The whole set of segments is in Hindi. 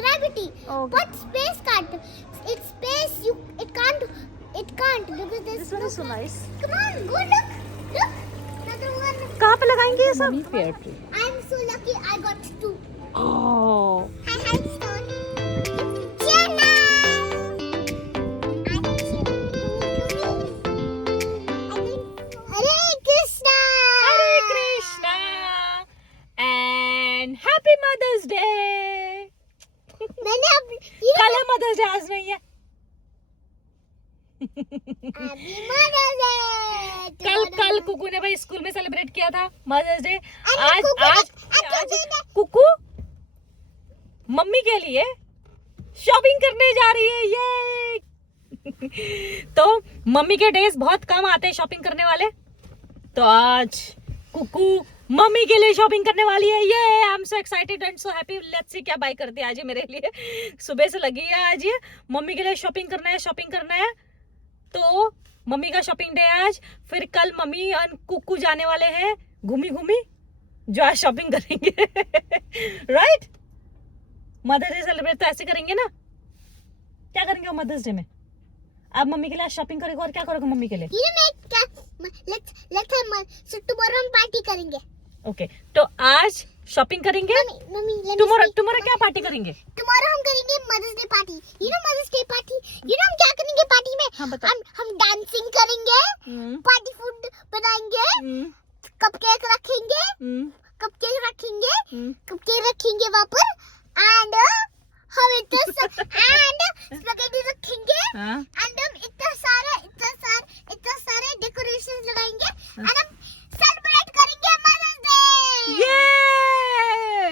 gravity. Okay. But space can't. It's space. It can't because there's This one is so nice. Come on, go look. Look. Another one. कहाँ पे लगाएंगे ये सब? Pear tree. I'm so lucky. I got 2. Oh. Hi, Stone. Jenna. Hare Krishna. Hare Krishna and Happy Mother's Day. मैंने अब कल है Mother's Day, आज नहीं है. Happy Mother's Day. कल कुकू ने भाई स्कूल में सेलिब्रेट किया था मदर्स डे. कुकू आज कुकू मम्मी के लिए शॉपिंग करने जा रही है. ये तो मम्मी के डेज बहुत कम आते हैं शॉपिंग करने वाले. तो आज कुकू मम्मी के लिए शॉपिंग करने वाली है. ये I am so excited and so happy. Let's see क्या बाय करती है आज ये मेरे लिए. सुबह से लगी है आज ये मम्मी के लिए शॉपिंग करना है. तो मम्मी का शॉपिंग डे है आज. फिर कल मम्मी और कुकू जाने वाले हैं घूमी जो आज शॉपिंग करेंगे. राइट. मदर्स डे सेलिब्रेट तो ऐसे करेंगे ना. क्या करेंगे मदर्स डे में? आप मम्मी के लिए आज शॉपिंग करेंगे और क्या करोगे मम्मी के लिए? So tomorrow हम पार्टी करेंगे. ओके तो आज शॉपिंग करेंगे. मम्मी टुमारो क्या पार्टी करेंगे? टुमारो हम करेंगे Mother's Day party. Mother's Day party. हम क्या करेंगे पार्टी में? हाँ, बताओ. हम डांसिंग करेंगे. पार्टी फूड बनाएंगे. कपकेक रखेंगे. कपकेक रखेंगे वहाँ पर. एंड हम इतना स्पैगेटी रखेंगे. एंड हम इतना सारे डेकोरेशंस लगाएंगे. एंड हम सेलिब्रेट करेंगे Mother's Day.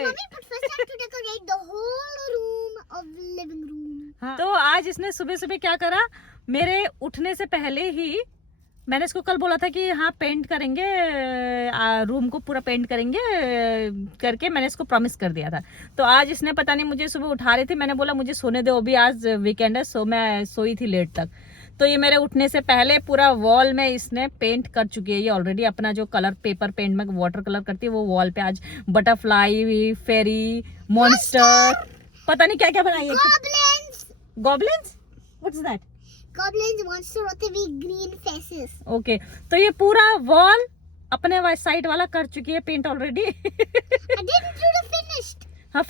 Mommy, but first I have to decorate the whole room of living room. तो आज इसने सुबह क्या करा, मेरे उठने से पहले ही मैंने इसको कल बोला था कि हाँ पेंट करेंगे रूम को पूरा पेंट करेंगे करके मैंने इसको प्रॉमिस कर दिया था. तो आज इसने पता नहीं मुझे सुबह उठा रही थी. मैंने बोला मुझे सोने दो, अभी आज वीकेंड है. सो मैं सोई थी लेट तक. तो ये मेरे उठने से पहले पूरा वॉल में इसने पेंट कर चुकी है. ये ऑलरेडी अपना जो कलर पेपर पेंट में वाटर कलर करती है वो वॉल पे आज बटरफ्लाई, फेरी, मॉन्स्टर, पता नहीं क्या क्या बनाई है. Goblins what's that? Goblins monster होते भी green faces. ओके तो ये पूरा वॉल अपने साइड वाला कर चुकी है paint already. I didn't do the finished. हाँ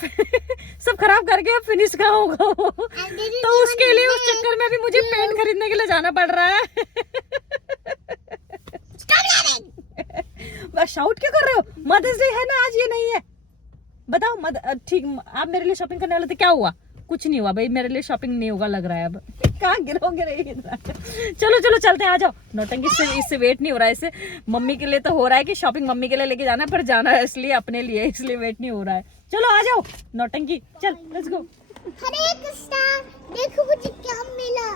सब खराब करके फिनिश का होगा वो. तो उसके लिए उस चक्कर में भी मुझे पेंट खरीदने के लिए जाना पड़ रहा है. बस शाउट क्यों कर रहे हो? मदर्स डे है ना आज, ये नहीं है. बताओ ठीक आप मेरे लिए शॉपिंग करने वाले थे, क्या हुआ? कुछ नहीं हुआ भाई, मेरे लिए शॉपिंग नहीं होगा लग रहा है. अब कहाँ गिरोगे रे इधर. चलो चलते हैं, आ जाओ. नौटंकी इससे वेट नहीं हो रहा है. इससे मम्मी के लिए तो हो रहा है कि शॉपिंग मम्मी के लिए लेके जाना है, पर जाना है इसलिए अपने लिए, इसलिए वेट नहीं हो रहा है. चलो आ जाओ नौटंकी, चल लेट्स गो. हरे कृष्णा. देखो मुझे क्या मिला.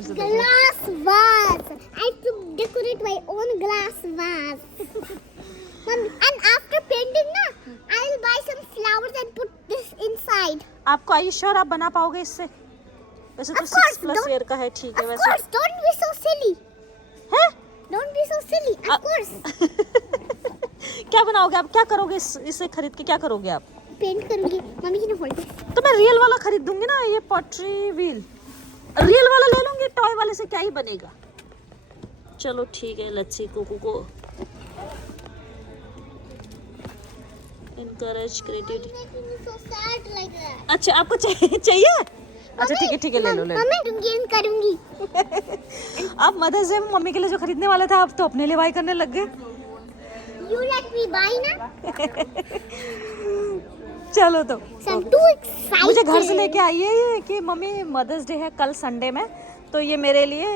Glass vase. I have to decorate my own glass vase. And after painting na, I'll buy some flowers and put this inside. आपको आई श्योर आप बना पाओगे इससे? वैसे तो 6+ ईयर का है. ठीक है वैसे. Of course, don't be so silly. हैं? Don't be so silly. Of course. क्या बनाओगे आप? क्या करोगे इसे खरीद के? क्या करोगे आप? पेंट करूंगी. मम्मी जी ने होल्ड. तो मैं रियल वाला खरीद दूंगी ना, ये पॉटरी व्हील रियल वाला ले लूंगी. टॉय वाले से क्या ही बनेगा. चलो ठीक है, लेट्स सी. कुकू को encourage creativity. So sad like that. अच्छा आपको चाहिए? अच्छा ठीक है ले लो. मम्मी गेम करूंगी. आप मदर्स डे में मम्मी के लिए जो खरीदने वाला था आप तो अपने लिए बाय करने लग गए. You let me buy ना. चलो तो So I'm too excited. मुझे घर से लेके आई है ये कि मम्मी मदर्स डे है कल संडे में, तो ये मेरे लिए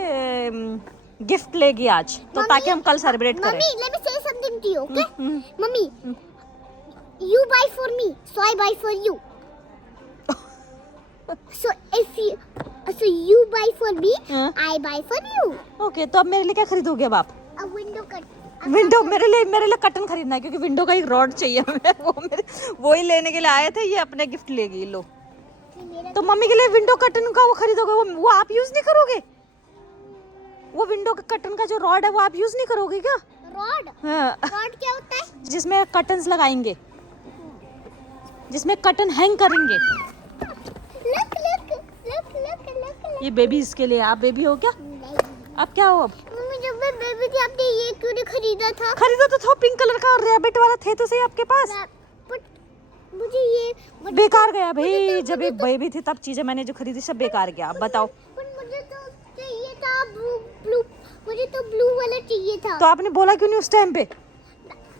गिफ्ट लेगी आज, तो ताकि हम कल सेलिब्रेट करें. Mommy, let me say something to you, okay? Mommy, you buy for me, so I buy for you. So you buy for me, I buy for you. Okay तो अब मेरे लिए क्या खरीदोगे अब आप? A window cut. विंडो मेरे लिए कर्टन खरीदना है, क्योंकि विंडो का एक रॉड चाहिए हमें. वो ही लेने के लिए आए थे. ये अपने गिफ्ट लेगी. लो तो मम्मी के लिए विंडो कर्टन का वो खरीदोगे, वो आप यूज नहीं करोगे? वो विंडो का कर्टन का जो रॉड है वो आप यूज नहीं करोगे क्या? रॉड? हाँ. रॉड क्या होता है? जिसमें कर्टन्स लगाएंगे, जिसमें कर्टन हैंग करेंगे. ये बेबी इसके लिए, आप बेबी हो क्या? आप क्या हो अब? मम्मी जब मैं बेबी थी आपने ये क्यों नहीं खरीदा था? खरीदा तो था पिंक कलर का, रैबिट वाला थे तो सही आपके पास। बट मुझे ये बेकार गया भाई, जब ये बेबी थी तब चीजें मैंने जो खरीदी सब बेकार गया। अब बताओ। बट मुझे तो चाहिए था ब्लू, मुझे तो ब्लू वाला चाहिए था। तो आपने बोला क्यों नहीं उस टाइम पे?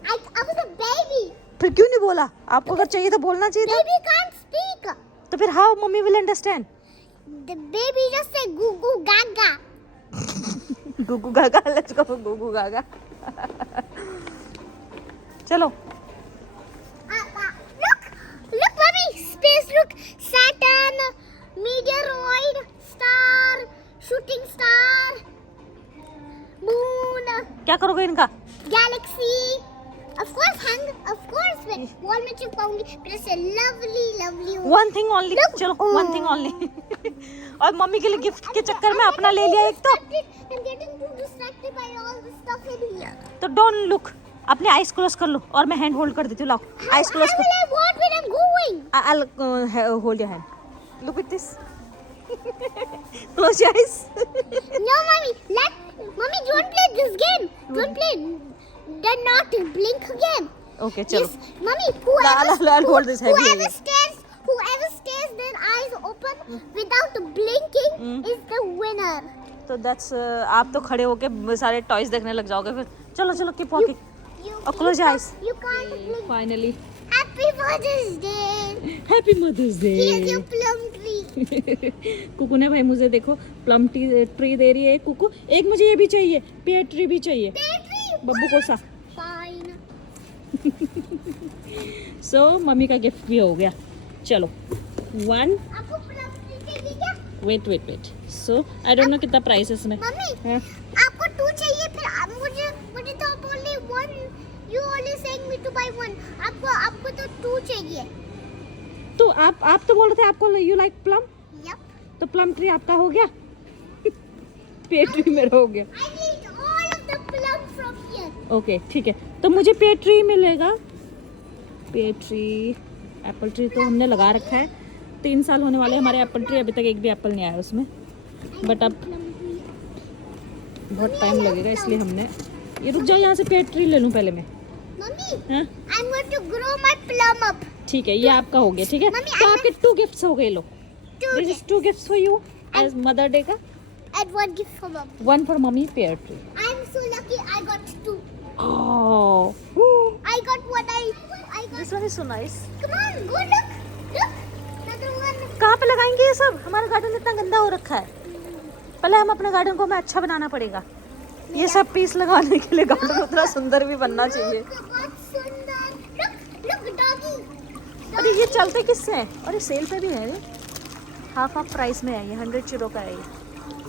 I was a baby. फिर क्यों नहीं बोला? आपको अगर चाहिए तो बोलना चाहिए था। Baby can't speak. तो फिर how mummy will understand? The baby just say goo goo gaga. Goo goo gaga, let's go goo goo gaga. चलो। Look, mommy, space. Look, Saturn, meteoroid, star, shooting star, moon, क्या करोगे इनका? galaxy. Of course, मैं वॉल में चिपकाऊंगी। फिर से lovely. One thing only. चलो वन थिंग ओनली। और मम्मी के लिए गिफ्ट के चक्कर में अपना ले लिया एक तो। I'm getting too distracted by all the stuff in here. तो डोंट लुक, अपने आईज क्लोज कर लो और मैं हैंड होल्ड कर देती हूँ। लाओ आईज क्लोज कर। What when I'm going? I'll hold your hand. Look at this. Close your eyes. No, mommy, don't play this game. Don't play the not blink game. Okay, chalo. Yes, mommy, I'll hold this heavy. whoever stays their eyes open without blinking is the winner. तो that's आप तो खड़े होके सारे टॉयज देखने लग जाओगे फिर। चलो कीप वॉकिंग और close your eyes. You can't blink. Finally Happy Mother's Day. Happy Mother's Day. Here's your plum tree. Kuku ने भाई मुझे देखो प्लम ट्री दे रही है। कुकू एक मुझे ये भी चाहिए, पेयर ट्री भी चाहिए। बब्बू को सा। Fine. सो मम्मी का गिफ्ट भी हो गया। चलो वन आपको plum tree चाहिए क्या? Wait so I don't know कितना प्राइस है इसमें। मम्मी, हाँ? आपको 2 चाहिए फिर मुझे तो आप only 1. You only saying me to buy 1. आपको तो 2 चाहिए. तो आप तो बोल रहे थे आपको यू लाइक प्लम, Yep. तो प्लम ट्री आपका हो गया। पेयर ट्री मेरा हो गया। I need all of the plum from here. Okay ठीक है, तो मुझे पेयर ट्री मिलेगा। पेयर ट्री, एप्पल ट्री तो हमने लगा रखा है। 3 साल होने वाले हमारे एप्पल ट्री, अभी तक एक भी एप्पल नहीं आया उसमें। बट अब बहुत टाइम लगेगा इसलिए हमने ये रुक जाओ, यहाँ से पेयर ट्री ले लूँ पहले मैं। Mummy, हाँ I'm going to grow my plum up. ठीक है, ये आपका हो गया। ठीक है, मम्मी, तो आपके 2 गिफ्ट्स हो गए। लो 2 this is 2 gifts for you as mother day का। and 1 gift for mom. 1 for mummy pear tree. I'm so lucky I got 2. Oh, I got what I got. this one is so nice. Come on, go look. Look. Another one. कहाँ पे लगाएंगे ये सब? हमारा गार्डन इतना गंदा हो रखा है। पहले हम अपने गार्डन को हमें अच्छा बनाना पड़ेगा। ये सब पीस लगाने के लिए गार्डन उतना सुंदर भी बनना चाहिए। Look, बहुत सुंदर. Look, doggy. अरे ये चलते किससे हैं? अरे सेल पे भी है ये, हाफ प्राइस में है ये, 100 यूरो का है ये।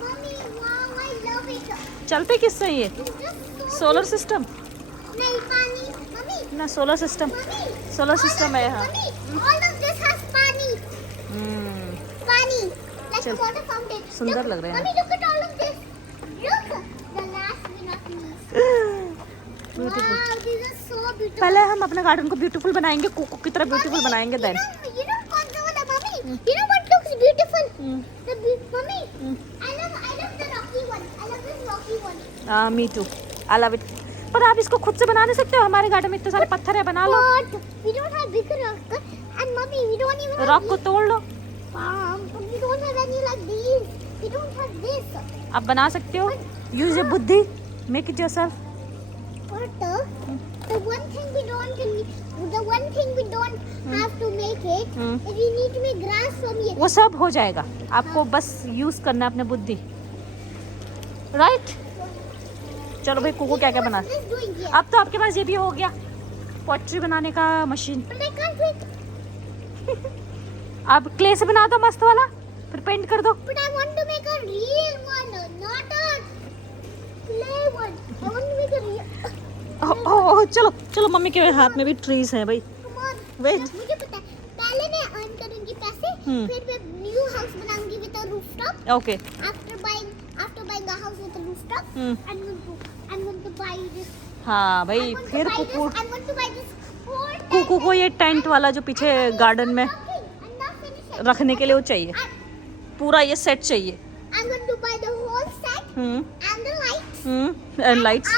Mommy, wow, I love it. चलते किससे हैं ये? It's just so solar system नहीं पानी. Mommy, ना, solar system, Mommy. Solar all system of- है यहाँ। Mommy, all of this has पानी. Pani, like चल, a water fountain. सुंदर Look, लग रहे हैं। Mommy, look at all of this. Look, the last one of these. Beautiful. Wow, these are so beautiful. पहले हम अपने गार्डन को ब्यूटीफुल बनाएंगे, कुकू की तरह ब्यूटीफुल बनाएंगे देन। You know कौन सा वाला, Mommy? You know what looks beautiful? Mommy, I love the rocky one. I love this rocky one. हाँ me too, I love it. पर आप इसको खुद से बना नहीं सकते हो? हमारे गार्डन में इतने सारे पत्थर है, बना लो। But we don't have big rock. And Mommy, we don't even have rock को तोड़ लो। but we don't have any like these. We don't have this. आप बना सकते हो, यूज योर बुद्धि, make it yourself. But the one thing we don't have to make it is we need to make grass from here. वो सब हो जाएगा, आपको बस यूज करना है अपने बुद्धि, राइट? चलो भाई, कुकू क्या क्या बना। What is doing here? अब तो आपके पास ये भी हो गया, पॉटरी बनाने का machine. But I can't wait. अब क्ले से बना दो मस्त वाला, फिर पेंट कर दो। But I want to make a real one, not a clay one. I want to make a real. चलो चलो, मम्मी के हाथ में भी ट्रीज हैं भाई। Come on. Wait. मुझे पता है, पहले मैं earn करूंगी पैसे, फिर मैं new house बनाऊंगी with a rooftop. Okay, After buying a house with a rooftop, I'm going to buy this. हाँ भाई, I'm going to फिर buy Kuku this. I'm going to buy this whole Kuku को ये टेंट वाला जो पीछे गार्डन में I'm not finished. रखने के लिए वो चाहिए, पूरा ये सेट चाहिए। I'm going to buy the whole set and the lights. And lights.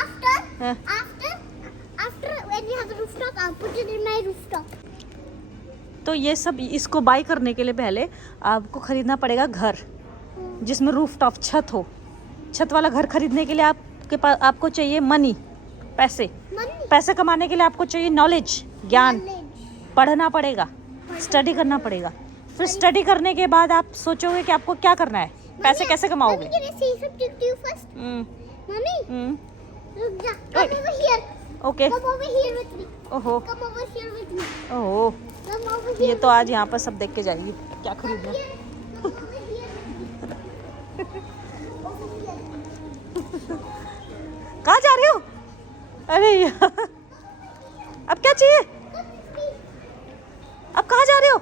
After when we have a rooftop, I'll put it in my rooftop. तो ये सब इसको बाय करने के लिए पहले आपको खरीदना पड़ेगा घर जिसमें रूफटॉप छत हो। छत वाला घर खरीदने के लिए आपके पास आपको चाहिए मनी, पैसे। पैसे कमाने के लिए आपको चाहिए नॉलेज, ज्ञान। पढ़ना पड़ेगा, स्टडी करना पड़ेगा। फिर स्टडी करने के बाद आप सोचोगे कि आपको क्या करना है, पैसे कैसे कमाओगे। ओके। ओहो ओहो, ये तो आज यहाँ पर सब देख के जाएगी क्या खरीदना। कहाँ जा रही हो? अरे यार, अब क्या चाहिए? अब कहाँ जा रहे हो?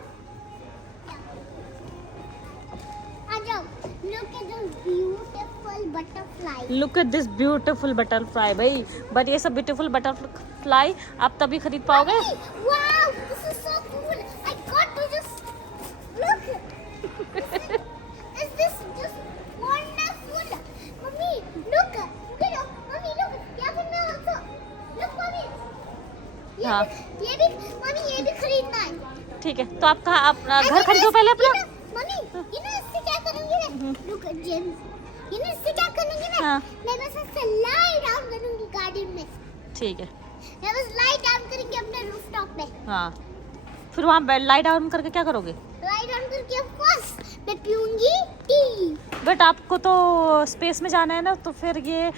Look at this beautiful butterfly भाई। बट ये सब ब्यूटीफुल बटरफ्लाई आप तभी खरीद पाओगे। Wow, this is so cool. I got to just look. Is this just wonderful? Mommy, look. Mommy, look. यहाँ पे मैं also. Look, mommy. हाँ। ये भी खरीदना है। ठीक है, तो आप कहाँ अपना घर खरीदो पहले अपना। मम्मी, इससे क्या करूँगी मैं? Look, James. इससे क्या करूँगी मैं? हाँ। मैं बस ऐसे लाई डाउन करूँगी गार्डन में। ठीक है। मैं बस लाई डाउन करूँगी अपने रूफटॉप पे। हाँ। फिर वहाँ लाई डाउन करके क्या करोगे? लाई डाउन करके ऑफ कोर्स मैं पीऊँगी टी। बट आपको तो स्पेस में जाना है ना, तो फिर ये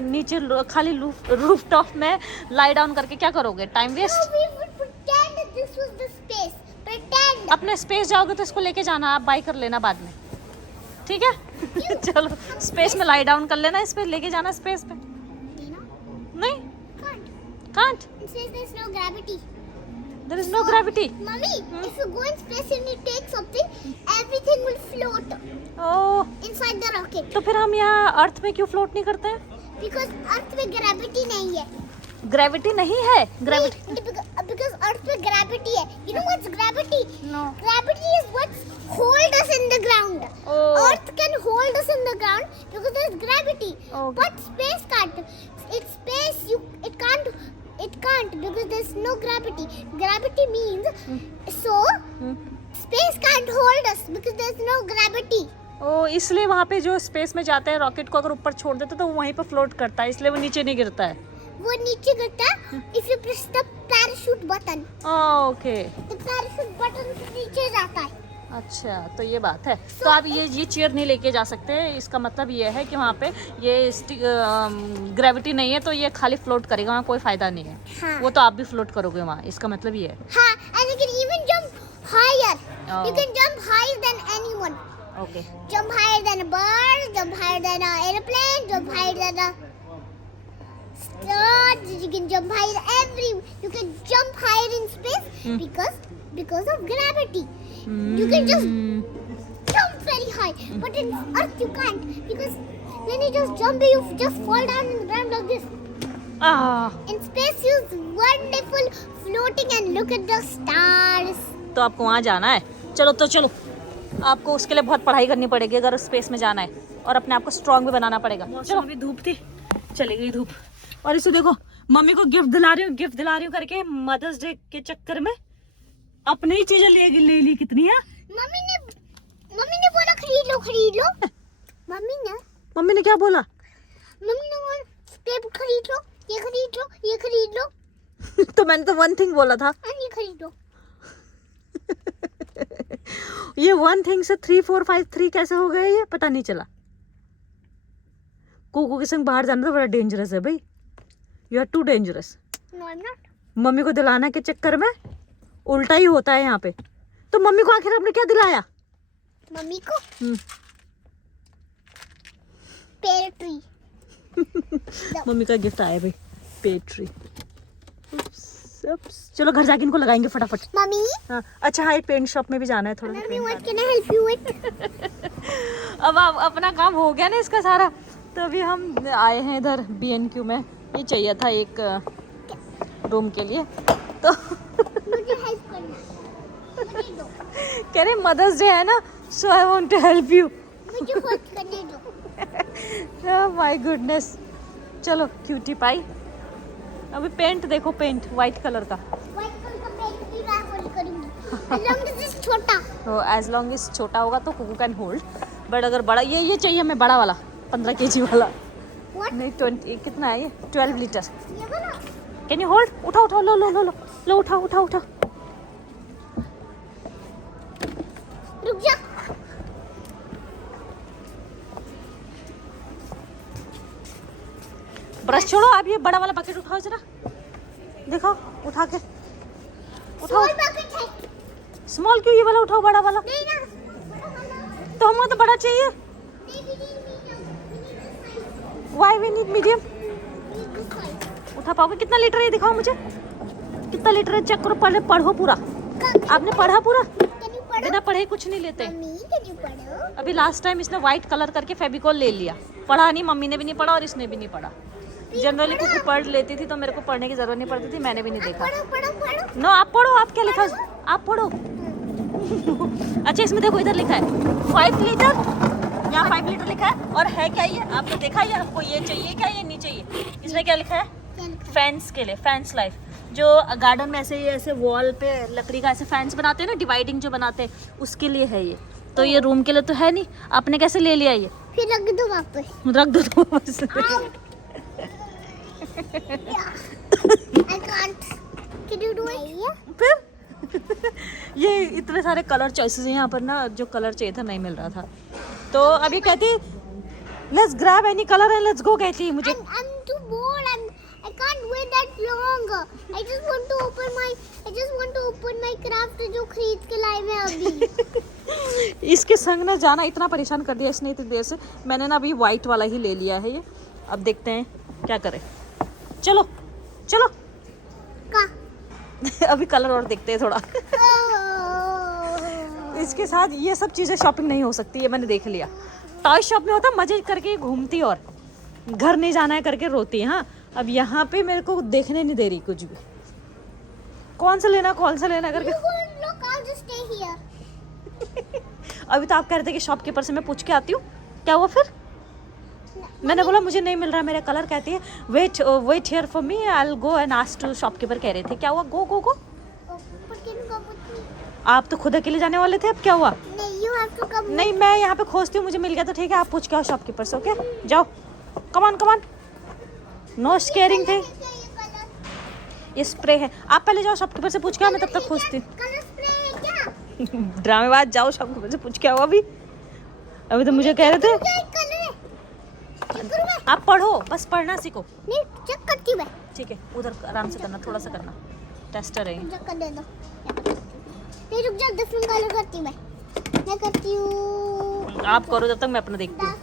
नीचे खाली रूफटॉप में लाई डाउन करके क्या करोगे? Time waste. We would pretend this was the space. Pretend. अपने स्पेस जाओगे तो इसको लेके जाना, आप बाय कर लेना बाद में, ठीक है? चलो स्पेस में लाई डाउन कर लेना, इस पे लेके जाना स्पेस पे। नहीं, can't. It says there's no gravity. There is no gravity. Mommy, if you go in space and you take something, everything will float oh, inside the rocket. तो फिर हम यहाँ अर्थ में क्यों फ्लोट नहीं करते हैं? Because Earth में gravity नहीं है. ग्रेविटी नहीं है। ग्रेविटी Because Earth में gravity है. You know what's gravity? No. Gravity is what hold us in the ground. Oh. Earth can hold us in the ground because there's gravity. Okay. But space can't. It's space. It can't. It can't because there's no gravity. Gravity means so space can't hold us because there's no gravity. ओ, इसलिए वहाँ पे जो स्पेस में जाते हैं रॉकेट को अगर ऊपर छोड़ देते तो वो वहीं पर फ्लोट करता है, इसलिए वो नीचे नहीं गिरता है। वो नीचे गिरता है if you press the parachute button. Okay. The parachute button से नीचे जाता है। अच्छा, तो ये बात है। तो आप ये चेयर नहीं लेके जा सकते, इसका मतलब ये है कि वहाँ पे ये ग्रेविटी नहीं है, तो ये खाली फ्लोट करेगा, वहाँ कोई फायदा नहीं है। हाँ। वो तो आप भी फ्लोट करोगे वहाँ, इसका मतलब ये है। हाँ, and you can even jump higher. Oh. You can jump higher than anyone. Okay. Jump higher than a bird, jump higher than an airplane, jump higher than a star. You can jump higher you can jump higher in space because of gravity. You can just jump very high, but in Earth you can't because when you just jump, you just fall down on the ground like this. In space, you're wonderful floating and look at the stars. तो आपको वहाँ जाना है। चलो तो चलो, आपको उसके लिए बहुत पढ़ाई करनी पड़ेगी अगर स्पेस में जाना है, और अपने आप को स्ट्रांग भी बनाना पड़ेगा। चलो, अभी धूप थी, चली गई धूप। और इसे देखो, मम्मी को गिफ्ट दिला रही हूँ करके मदर्स डे के चक्कर में अपनी ही चीजें ले ली कितनी है। मम्मी ने बोला खरीद लो। मम्मी ने क्या बोला? मम्मी ने बोला टेप खरीद लो, ये खरीद लो। तो मैंने तो वन थिंग बोला था। ये खरीद लो। ये वन थिंग से 3 4 5 3 कैसे हो गया, ये पता नहीं चला। कोको के संग बाहर जाना तो बड़ा डेंजरस है भाई, you are too dangerous. No I am not. Mummy को दिलाना के चक्कर में उल्टा ही होता है यहाँ पे। तो मम्मी को आखिर आपने क्या दिलाया? मम्मी को पेड़ ट्री। मम्मी का गिफ्ट आया भाई, पेड़ ट्री। चलो घर जाके इनको लगाएंगे फटाफट। मम्मी। हाँ, अच्छा हाँ, पेंट शॉप में भी जाना है थोड़ा। Mummy what can I help you with? अब अपना काम हो गया ना इसका सारा, तो अभी हम आए हैं इधर B&Q में। ये चाहिए था एक रूम के लिए, तो मुझे हेल्प करना, मुझे दो। कह रहे मदर्स डे है ना, so I want to help you. मुझे होल्ड करने दो। Oh my goodness. चलो क्यूटी पाई। अभी पेंट देखो, पेंट वाइट कलर का। व्हाइट कलर का पेंट भी मैं होल्ड करूंगी। as long as it's छोटा। तो एज लॉन्ग इज छोटा होगा तो कुकू कैन होल्ड, बट अगर बड़ा ये चाहिए हमें, बड़ा वाला 15 kg वाला। What? नहीं 20, कितना है ये? 12 लीटर। ये वाला? Can you hold? उठाओ उठाओ, लो लो लो लो लो, उठाओ उठाओ उठाओ। रुक जा। ब्रश छोड़ो, आप ये बड़ा वाला बकेट उठाओ जरा, दिखाओ उठा के। उठाओ। Small bucket है। स्मॉल क्यों? ये वाला उठाओ, बड़ा वाला। नहीं ना। बड़ा वाला। तो हमको तो बड़ा चाहिए। नहीं, we need this size। Why we need medium? We need this size। उठा पाओगे? कितना लीटर है ये दिखाओ मुझे, कितना लीटर है चेक करो, पढ़ो पूरा। आपने पढ़ा पूरा? Can you पढ़ो? बिना पढ़े कुछ नहीं लेते। मम्मी, can you पढ़ो? अभी लास्ट टाइम इसने व्हाइट कलर करके फेविकॉल ले लिया, पढ़ा नहीं, मम्मी ने भी नहीं पढ़ा और इसने भी नहीं पढ़ा। जनरली कुछ पढ़ लेती थी तो मेरे को पढ़ने की जरूरत नहीं पड़ती थी, मैंने भी नहीं देखा। पढ़ो पढ़ो पढ़ो। नो आप पढ़ो, आप क्या लिखा है? आप पढ़ो। अच्छा इसमें देखो, इधर लिखा है 5 लीटर, यहाँ 5 लीटर लिखा है। और है क्या ये? आपने देखा है? आपको ये चाहिए क्या, ये नहीं चाहिए? इसमें क्या लिखा है? क्या लिखा है? फैंस के लिए, फैंस लाइफ। जो गार्डन में ऐसे ऐसे वॉल पे लकड़ी का ऐसे फैंस बनाते हैं ना, डिवाइडिंग जो बनाते हैं, उसके लिए है ये। तो ये रूम के लिए तो है नहीं, आपने कैसे ले लिया ये? फिर रख दो वापस। रख दो तो बस। I can't. Can you do it? फिर ये इतने सारे कलर चॉइसेस हैं यहाँ पर ना, जो कलर चाहिए था नहीं मिल रहा था। तो अब ये कहती let's grab any colour and let's go, कहती है मुझे। I'm too bored. I can't wait that long. I just want to open my craft जो खरीद के लाए मैं अभी। इसके संग ना जाना इतना परेशान कर दिया इसने इतनी देर से। मैंने ना अभी वाइट वाला ही ले लिया है ये, अब देखते हैं क्या करें। चलो चलो का? अभी कलर और देखते हैं थोड़ा। इसके साथ ये सब चीज़ें शॉपिंग नहीं हो सकती, ये मैंने देख लिया। टॉय शॉप में होता मजे करके घूमती और घर नहीं जाना है करके रोती है। हाँ अब यहाँ पे मेरे को देखने नहीं दे रही कुछ भी, कौन सा लेना करके। Look, I'll just stay here. अभी तो आप कह रहे थे कि शॉपकीपर से मैं पूछ के आती हूँ, क्या हुआ फिर? मैंने बोला मुझे नहीं मिल रहा मेरा कलर, कहती है wait here for me, I will go and ask to shopkeeper. कह रहे थे क्या हुआ? गो गो गो। But can you come with me? आप तो खुद अकेले जाने वाले थे, अब क्या हुआ? नहीं, you have to come. नहीं मैं यहाँ पे खोजती हूँ, मुझे मिल गया तो ठीक है, आप पूछ के आओ शॉपकीपर से। ओके जाओ, कमान कमान, नो स्केयरिंग थे। ये स्प्रे है, आप पहले जाओ शॉपकीपर से पूछ के आओ, मैं तब तक खोजती हूँ। कलर स्प्रे है क्या? ड्रामेबाज, जाओ शॉपकीपर से पूछ के आओ। अभी तो मुझे कह रहे थे क्या कलर है? चेक करूँ मैं? आप पढ़ो, बस पढ़ना सीखो। नहीं, चेक करती हूँ मैं। ठीक है उधर आराम से करना, थोड़ा सा करना, टेस्टर है ये। चेक कर दे दो। नहीं रुक जा, डिफरेंट कलर करती हूँ मैं करती हूँ। आप करो जब तक मैं अपना देखती हूँ।